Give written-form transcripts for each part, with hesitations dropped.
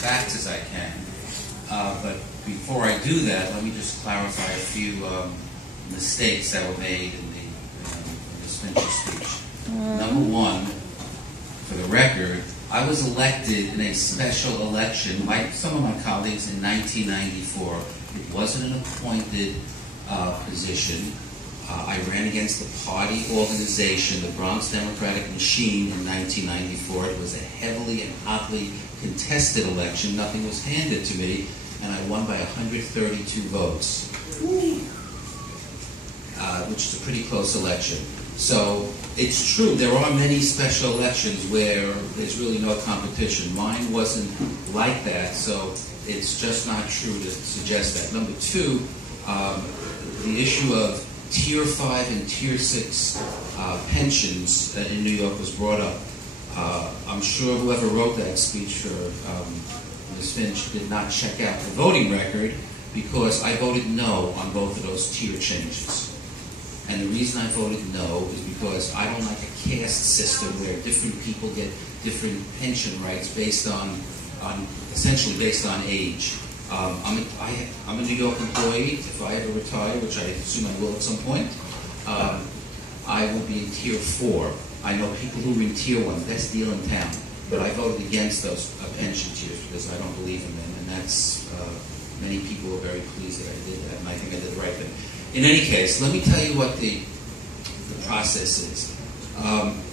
facts as I can. But before I do that, let me just clarify a few mistakes that were made in the Fincher speech. Number one, for the record, I was elected in a special election, like some of my colleagues, in 1994. It wasn't an appointed position. I ran against the party organization, the Bronx Democratic Machine, in 1994. It was a heavily and hotly contested election. Nothing was handed to me, and I won by 132 votes, which is a pretty close election. So it's true, there are many special elections where there's really no competition. Mine wasn't like that, so it's just not true to suggest that. Number two, the issue of Tier 5 and Tier 6 pensions in New York was brought up. I'm sure whoever wrote that speech for Ms. Finch did not check out the voting record, because I voted no on both of those tier changes. And the reason I voted no is because I don't like a caste system where different people get different pension rights based on essentially based on age. I'm a New York employee. If I ever retire, which I assume I will at some point, I will be in Tier 4. I know people who are in Tier 1, best deal in town, but I voted against those pension tiers because I don't believe in them, and that's, many people were very pleased that I did that, and I think I did the right thing. In any case, let me tell you what the process is.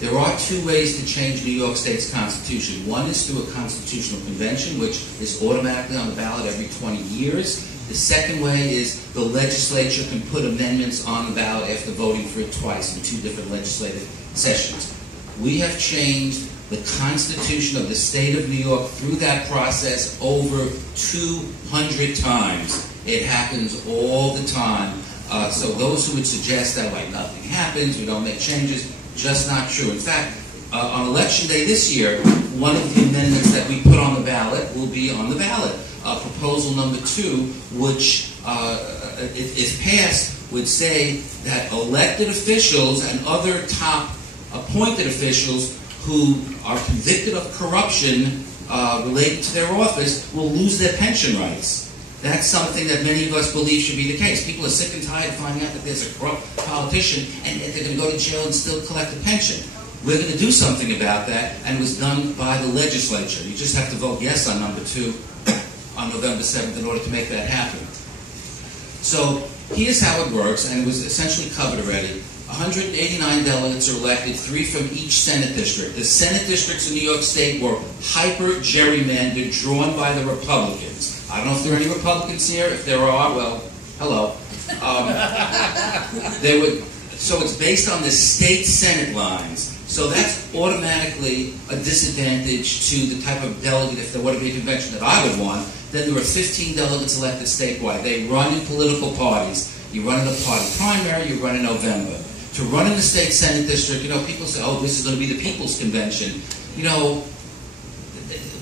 There are two ways to change New York State's constitution. One is through a constitutional convention, which is automatically on the ballot every 20 years. The second way is the legislature can put amendments on the ballot after voting for it twice in two different legislative sessions. We have changed the Constitution of the state of New York through that process over 200 times. It happens all the time. So those who would suggest that like nothing happens, we don't make changes, just not true. In fact, on Election Day this year, one of the amendments that we put on the ballot will be on the ballot. Proposal number 2, which, if passed, would say that elected officials and other top appointed officials who are convicted of corruption related to their office will lose their pension rights. That's something that many of us believe should be the case. People are sick and tired of finding out that there's a corrupt politician and they're going to go to jail and still collect a pension. We're going to do something about that, and it was done by the legislature. You just have to vote yes on number 2 on November 7th in order to make that happen. So here's how it works, and it was essentially covered already. 189 delegates are elected, 3 from each Senate district. The Senate districts in New York State were hyper-gerrymandered, drawn by the Republicans. I don't know if there are any Republicans here. If there are, well, hello. So it's based on the state Senate lines. So that's automatically a disadvantage to the type of delegate, if there were to be a convention that I would want. Then there are 15 delegates elected statewide. They run in political parties. You run in a party primary, you run in November. To run in the state Senate district, people say, oh, this is going to be the People's Convention.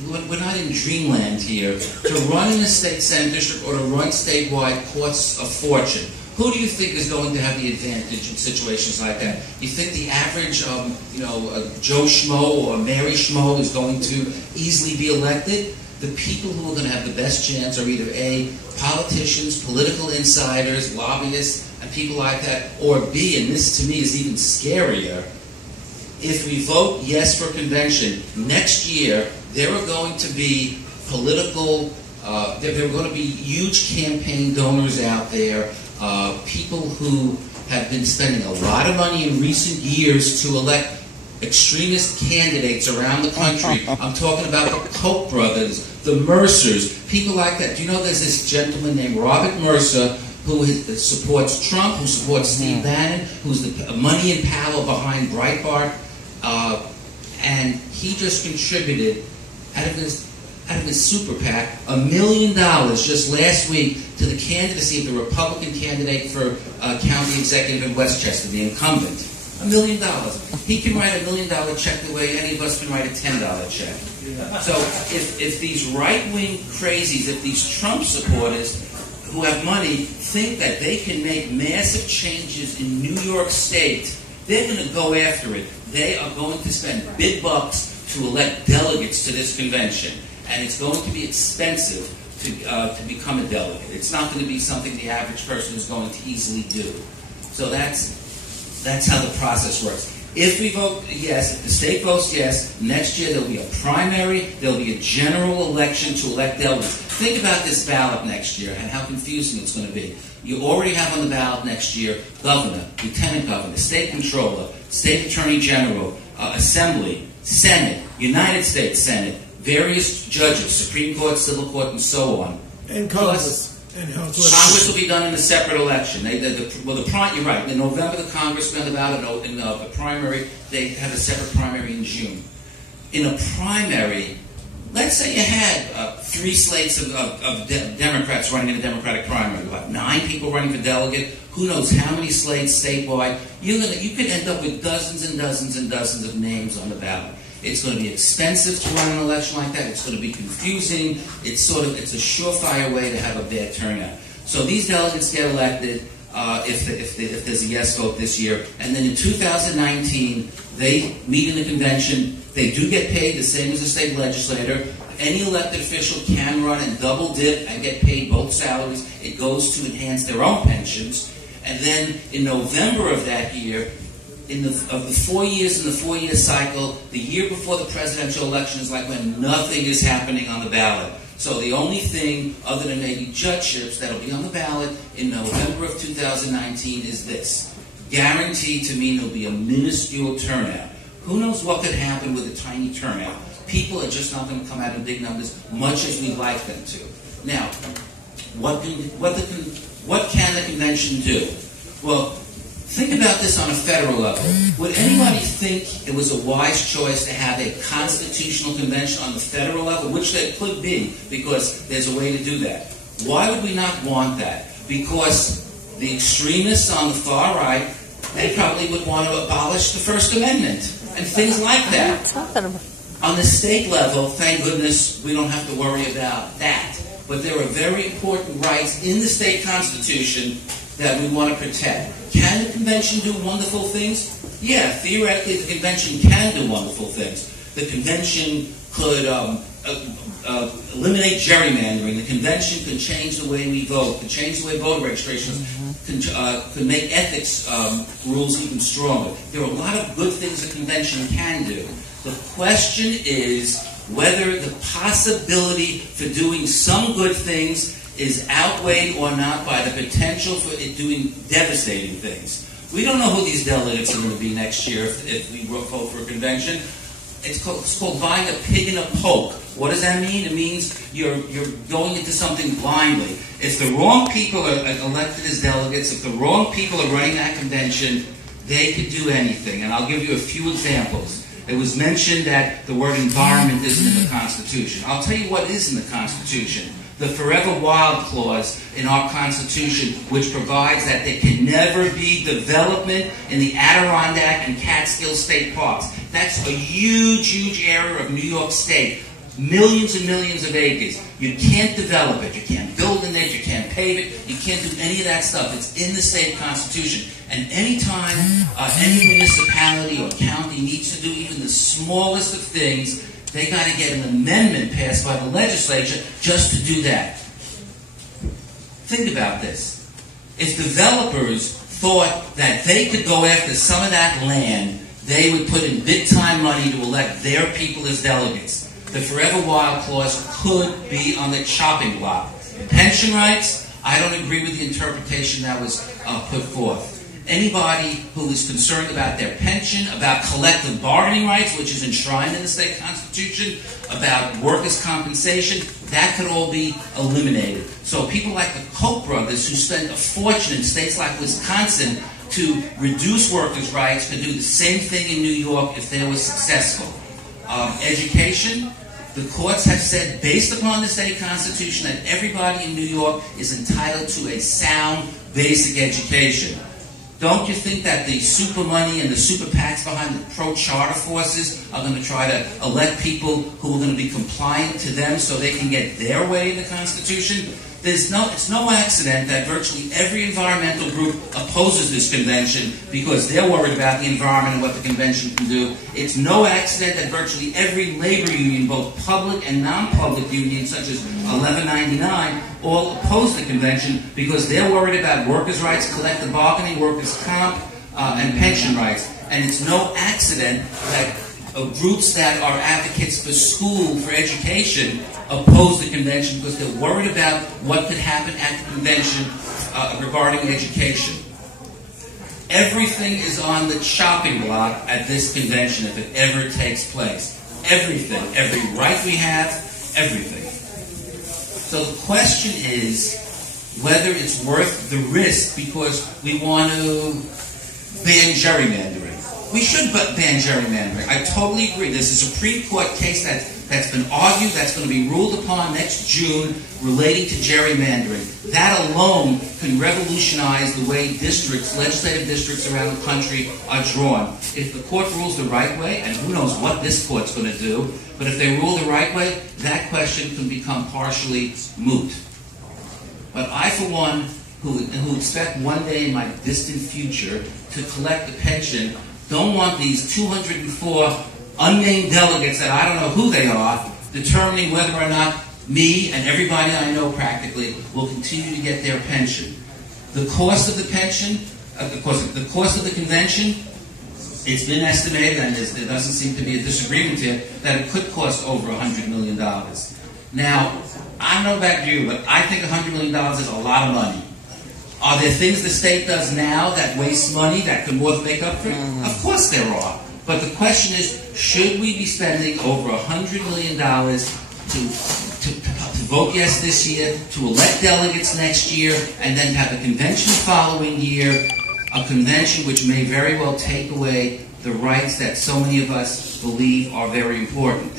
We're not in dreamland here. To run in a state Senate district or to run statewide costs a fortune. Who do you think is going to have the advantage in situations like that? You think the average, Joe Schmo or Mary Schmo is going to easily be elected? The people who are going to have the best chance are either A, politicians, political insiders, lobbyists, and people like that, or B, and this to me is even scarier, if we vote yes for convention, next year there are going to be political, there are going to be huge campaign donors out there, people who have been spending a lot of money in recent years to elect extremist candidates around the country. I'm talking about the Koch brothers, the Mercers, people like that. Do you know there's this gentleman named Robert Mercer who supports Trump, who supports Steve Bannon, who's the money and power behind Breitbart, and he just contributed out of his super PAC $1 million just last week to the candidacy of the Republican candidate for county executive in Westchester, the incumbent. $1 million. He can write $1 million check the way any of us can write a $10 check. So if these right-wing crazies, if these Trump supporters who have money think that they can make massive changes in New York State, they're going to go after it. They are going to spend big bucks to elect delegates to this convention. and it's going to be expensive to become a delegate. It's not going to be something the average person is going to easily do. So that's how the process works. If we vote yes, if the state votes yes, next year there'll be a primary, there'll be a general election to elect delegates. Think about this ballot next year and how confusing it's going to be. You already have on the ballot next year governor, lieutenant governor, state controller, state attorney general, assembly, Senate, United States Senate, various judges, Supreme Court, Civil Court, and so on. And Congress. Congress will be done in a separate election. You're right. In November, the Congress went about it. In the primary, they have a separate primary in June. In a primary, let's say you had 3 slates of Democrats running in a Democratic primary, about 9 people running for delegate. Who knows how many slates statewide? You could end up with dozens and dozens and dozens of names on the ballot. It's going to be expensive to run an election like that. It's going to be confusing. It's a surefire way to have a bad turnout. So these delegates get elected if there's a yes vote this year. And then in 2019, they meet in the convention. They do get paid the same as a state legislator. Any elected official can run and double dip and get paid both salaries. It goes to enhance their own pensions. And then in November of that year, of the 4 years in the 4-year cycle, the year before the presidential election is like when nothing is happening on the ballot. So the only thing, other than maybe judgeships, that'll be on the ballot in November of 2019 is this. Guaranteed to mean there'll be a minuscule turnout. Who knows what could happen with a tiny turnout? People are just not going to come out in big numbers, much as we'd like them to. Now, what can the convention do? Well, think about this on a federal level. Would anybody think it was a wise choice to have a constitutional convention on the federal level, which there could be, because there's a way to do that? Why would we not want that? Because the extremists on the far right, they probably would want to abolish the First Amendment and things like that. On the state level, thank goodness we don't have to worry about that. But there are very important rights in the state constitution that we want to protect. Can the convention do wonderful things? Yeah, theoretically the convention can do wonderful things. The convention could eliminate gerrymandering. The convention could change the way we vote, could change the way voter registration is, could make ethics rules even stronger. There are a lot of good things the convention can do. The question is whether the possibility for doing some good things is outweighed or not by the potential for it doing devastating things. We don't know who these delegates are going to be next year if we vote for a convention. It's called buying a pig in a poke. What does that mean? It means you're going into something blindly. If the wrong people are elected as delegates, if the wrong people are running that convention, they could do anything. And I'll give you a few examples. It was mentioned that the word environment isn't in the Constitution. I'll tell you what is in the Constitution. The Forever Wild Clause in our Constitution, which provides that there can never be development in the Adirondack and Catskill State Parks. That's a huge, huge area of New York State. Millions and millions of acres. You can't develop it. You can't build in it. You can't pave it. You can't do any of that stuff. It's in the state constitution. And anytime any municipality or county needs to do even the smallest of things, they got to get an amendment passed by the legislature just to do that. Think about this. If developers thought that they could go after some of that land, they would put in big-time money to elect their people as delegates. The Forever Wild Clause could be on the chopping block. Pension rights, I don't agree with the interpretation that was put forth. Anybody who is concerned about their pension, about collective bargaining rights, which is enshrined in the state constitution, about workers' compensation, that could all be eliminated. So people like the Koch brothers, who spend a fortune in states like Wisconsin to reduce workers' rights, could do the same thing in New York if they were successful. Education, the courts have said, based upon the state constitution, that everybody in New York is entitled to a sound, basic education. Don't you think that the super money and the super PACs behind the pro-charter forces are going to try to elect people who are going to be compliant to them so they can get their way in the Constitution? it's no accident that virtually every environmental group opposes this convention because they're worried about the environment and what the convention can do. It's no accident that virtually every labor union, both public and non-public unions, such as 1199, all oppose the convention because they're worried about workers' rights, collective bargaining, workers' comp, and pension rights. And it's no accident that groups that are advocates for school, for education, oppose the convention because they're worried about what could happen at the convention regarding education. Everything is on the chopping block at this convention if it ever takes place. Everything. Every right we have, everything. So the question is whether it's worth the risk because we want to ban gerrymandering. We should ban gerrymandering. I totally agree. There's a Supreme Court case that's been argued, that's going to be ruled upon next June relating to gerrymandering. That alone can revolutionize the way districts, legislative districts around the country are drawn. If the court rules the right way, and who knows what this court's going to do, but if they rule the right way, that question can become partially moot. But I, for one, who expect one day in my distant future to collect a pension, don't want these 204 unnamed delegates that I don't know who they are determining whether or not me and everybody I know practically will continue to get their pension. The cost of the pension, the cost of the convention, it's been estimated, and there doesn't seem to be a disagreement here, that it could cost over $100 million. Now, I don't know about you, but I think $100 million is a lot of money. Are there things the state does now that waste money that can more than make up for it? Of course there are. But the question is, should we be spending over $100 million to vote yes this year, to elect delegates next year, and then have a convention the following year, a convention which may very well take away the rights that so many of us believe are very important?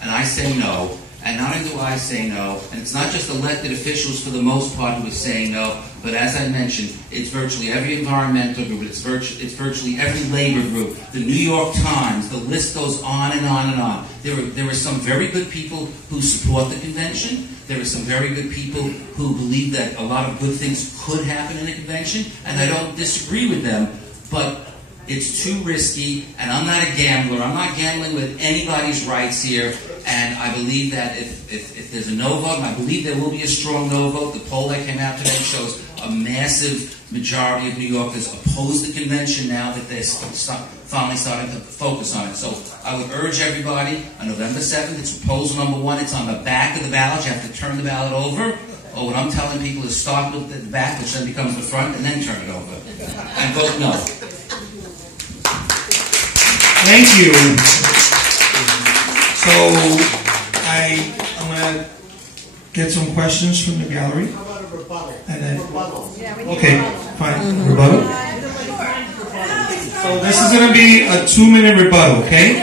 And I say no. And not only do I say no, and it's not just elected officials for the most part who are saying no, but as I mentioned, it's virtually every environmental group, it's virtually every labor group, the New York Times, the list goes on and on and on. There are some very good people who support the convention. There are some very good people who believe that a lot of good things could happen in the convention, and I don't disagree with them, but it's too risky, and I'm not a gambler. I'm not gambling with anybody's rights here, and I believe that if there's a no vote, and I believe there will be a strong no vote, the poll that came out today shows a massive majority of New Yorkers oppose the convention now that they're finally starting to focus on it. So I would urge everybody, on November 7th, it's proposal number 1. It's on the back of the ballot. You have to turn the ballot over. Or what I'm telling people is start with the back, which then becomes the front, and then turn it over. And vote no. Thank you. So I'm going to get some questions from the gallery. How about a rebuttal? And then, Rebuttal. okay, fine. Rebuttal. So this is going to be a 2-minute rebuttal, okay?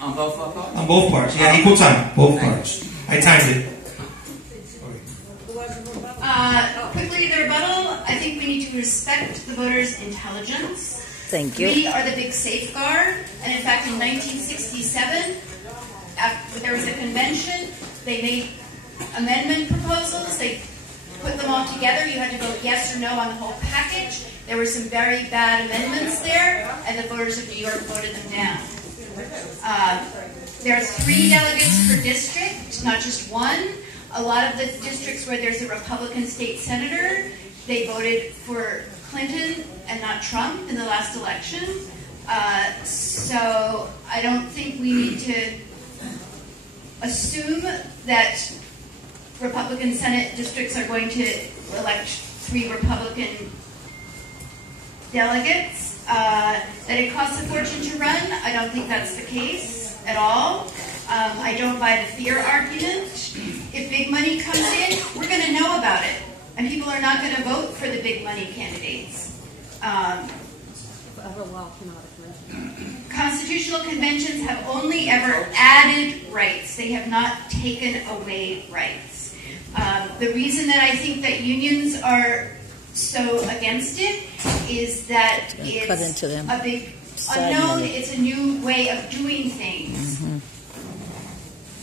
On both parts? On both parts. Yeah, equal time. Both parts. I timed it. Quickly, the rebuttal. I think we need to respect the voters' intelligence. Thank you. We are the big safeguard, and in fact, in 1967, there was a convention. They made amendment proposals. They put them all together. You had to vote yes or no on the whole package. There were some very bad amendments there, and the voters of New York voted them down. There are 3 delegates per district, not just 1. A lot of the districts where there's a Republican state senator, they voted for Clinton and not Trump in the last election. So I don't think we need to assume that Republican Senate districts are going to elect 3 Republican delegates. That it costs a fortune to run, I don't think that's the case at all. I don't buy the fear argument. If big money comes in, we're going to know about it. And people are not going to vote for the big money candidates. Constitutional conventions have only ever added rights. They have not taken away rights. The reason that I think that unions are so against it is that it's a big unknown. It's a new way of doing things.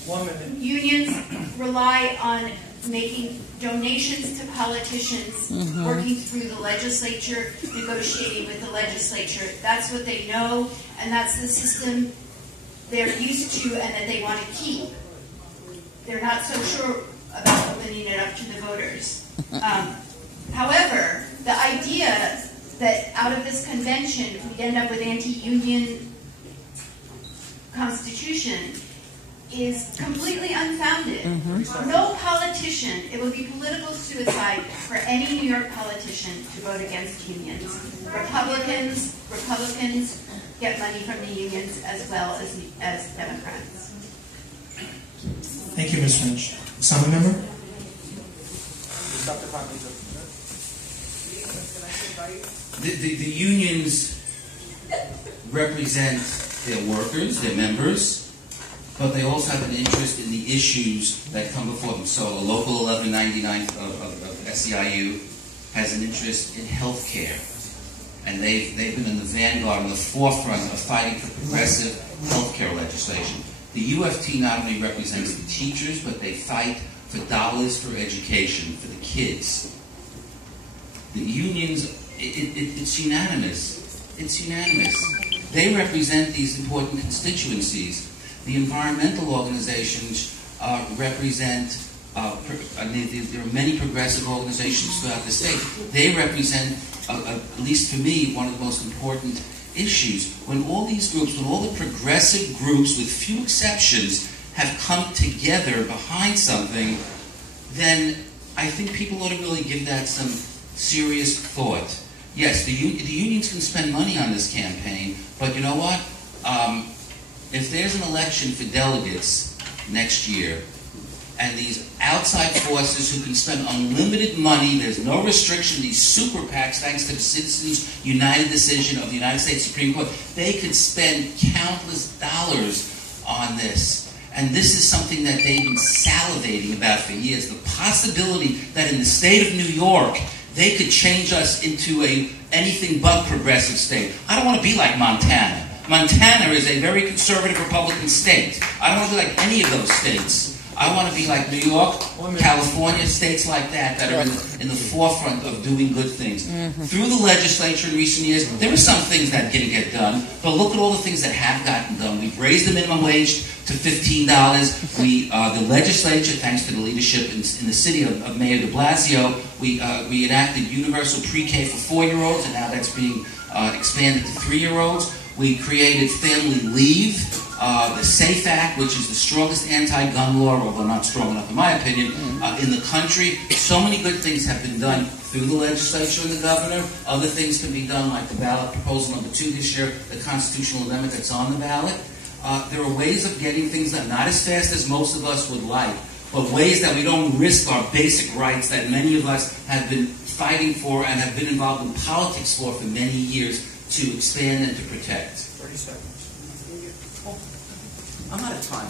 1 minute. Unions rely on making donations to politicians, working through the legislature, negotiating with the legislature. That's what they know, and that's the system they're used to and that they want to keep. They're not so sure about opening it up to the voters. However, the idea that out of this convention we'd end up with anti-union constitution is completely unfounded. No politician, it would be political suicide for any New York politician to vote against unions. Republicans get money from the unions as well as Democrats. Thank you, Ms. Finch. Assembly member? The unions represent their workers, their members, but they also have an interest in the issues that come before them. So a local 1199 of SEIU has an interest in health care. And they've been in the vanguard, in the forefront of fighting for progressive health care legislation. The UFT not only represents the teachers, but they fight for dollars for education, for the kids. The unions, it's unanimous. It's unanimous. They represent these important constituencies. The environmental organizations represent, there are many progressive organizations throughout the state. They represent, at least for me, one of the most important issues. When all these groups, when all the progressive groups, with few exceptions, have come together behind something, then I think people ought to really give that some serious thought. Yes, the unions can spend money on this campaign, but you know what? If there's an election for delegates next year, and these outside forces who can spend unlimited money, there's no restriction, these super PACs, thanks to the Citizens United decision of the United States Supreme Court, they could spend countless dollars on this. And this is something that they've been salivating about for years, the possibility that in the state of New York, they could change us into a anything but progressive state. I don't want to be like Montana. Montana is a very conservative Republican state. I don't want to be like any of those states. I want to be like New York, California, states like that are in the forefront of doing good things. Through the legislature in recent years, there were some things that didn't get done, but look at all the things that have gotten done. We've raised the minimum wage to $15. The legislature, thanks to the leadership in the city of Mayor de Blasio, we enacted universal pre-K for 4-year-olds, and now that's being expanded to 3-year-olds. We created family leave, the SAFE Act, which is the strongest anti-gun law, although not strong enough in my opinion, in the country. So many good things have been done through the legislature and the governor. Other things can be done, like the ballot proposal number 2 this year, the constitutional amendment that's on the ballot. There are ways of getting things done, not as fast as most of us would like, but ways that we don't risk our basic rights that many of us have been fighting for and have been involved in politics for many years, to expand and to protect. 30 seconds. I'm out of time.